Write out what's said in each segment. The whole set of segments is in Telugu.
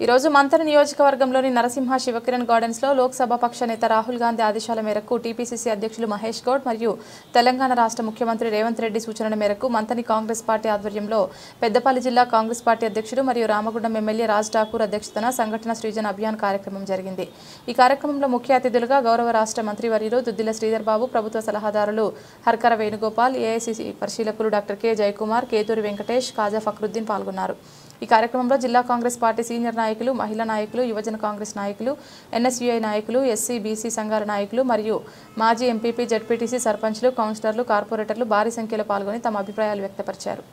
ఈ రోజు మంతని నియోజకవర్గంలోని నరసింహ శివకిరణ్ గార్డెన్స్ లో లోక్సభ పక్ష నేత రాహుల్ గాంధీ ఆదేశాల మేరకు టీపీసీసీ అధ్యక్షులు మహేష్ గౌడ్ మరియు తెలంగాణ రాష్ట్ర ముఖ్యమంత్రి రేవంత్ రెడ్డి సూచనల మేరకు మంతని కాంగ్రెస్ పార్టీ ఆధ్వర్యంలో పెద్దపల్లి జిల్లా కాంగ్రెస్ పార్టీ అధ్యక్షుడు మరియు రామగుండం ఎమ్మెల్యే రాజ్ ఠాకూర్ అధ్యక్షతన సంఘటన సృజన అభియాన్ కార్యక్రమం జరిగింది। ఈ కార్యక్రమంలో ముఖ్య అతిథులుగా గౌరవ రాష్ట్ర మంత్రివర్యులు దుద్దిల శ్రీధర్ బాబు, ప్రభుత్వ సలహాదారులు హర్కర వేణుగోపాల్, ఏఐసీసీ పరిశీలకులు డాక్టర్ కె జయకుమార్, కేతూరి వెంకటేష్, కాజా ఫక్రుద్దీన్ పాల్గొన్నారు। ఈ కార్యక్రమంలో జిల్లా కాంగ్రెస్ పార్టీ సీనియర్ నాయకులు, మహిళా నాయకులు, యువజన కాంగ్రెస్ నాయకులు, ఎన్ఎస్యుఐ నాయకులు, ఎస్సీ బీసీ సంఘాల నాయకులు మరియు మాజీ ఎంపీపీ, జెడ్పీటీసీ సర్పంచ్లు, కౌన్సిలర్లు, కార్పొరేటర్లు భారీ సంఖ్యలో పాల్గొని తమ అభిప్రాయాలు వ్యక్తపరిచారు।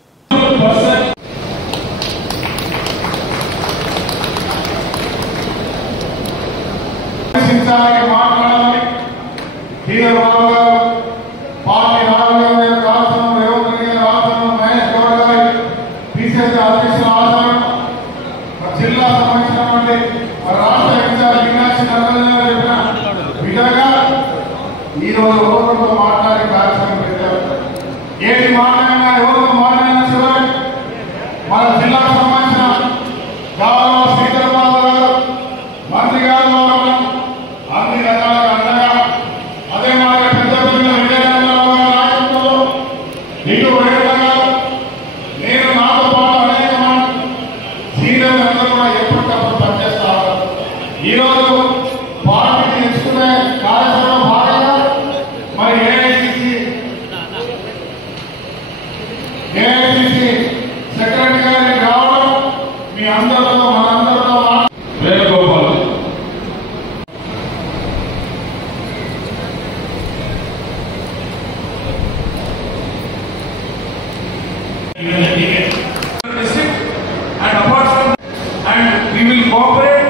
జిల్లా సంబంధించినటువంటి రాష్ట్ర ఇన్ఛార్జ్ మీనాక్షి విధంగా ఈరోజు ఎవరితో మాట్లాడే కార్యక్రమం పెట్టారు। ఏది మాట్లాడినా ఎవరితో మాట్లాడినా చివరి మన జిల్లాకు సంబంధించిన గౌరవ శ్రీధర్ బాబు గారు, మంత్రి గారు అన్ని రకాలుగా అండగా, అదే మాదిరి పెద్దపల్లి విజయనగరంలో నాయకులు ఇటు వేడగా నేను నాతో పాటు అనేక సీనియర్లు అందరూ కూడా ఎప్పటికప్పుడు పనిచేస్తా ఉన్నారు। ఈరోజు పార్టీని ఎంచుకునే కార్యక్రమంలో భాగంగా మరి ఏఐసీసీ సెక్రటరీ గారిని రావడం మీ అందరితో మనందరితో Venugopal and apart from and we will cooperate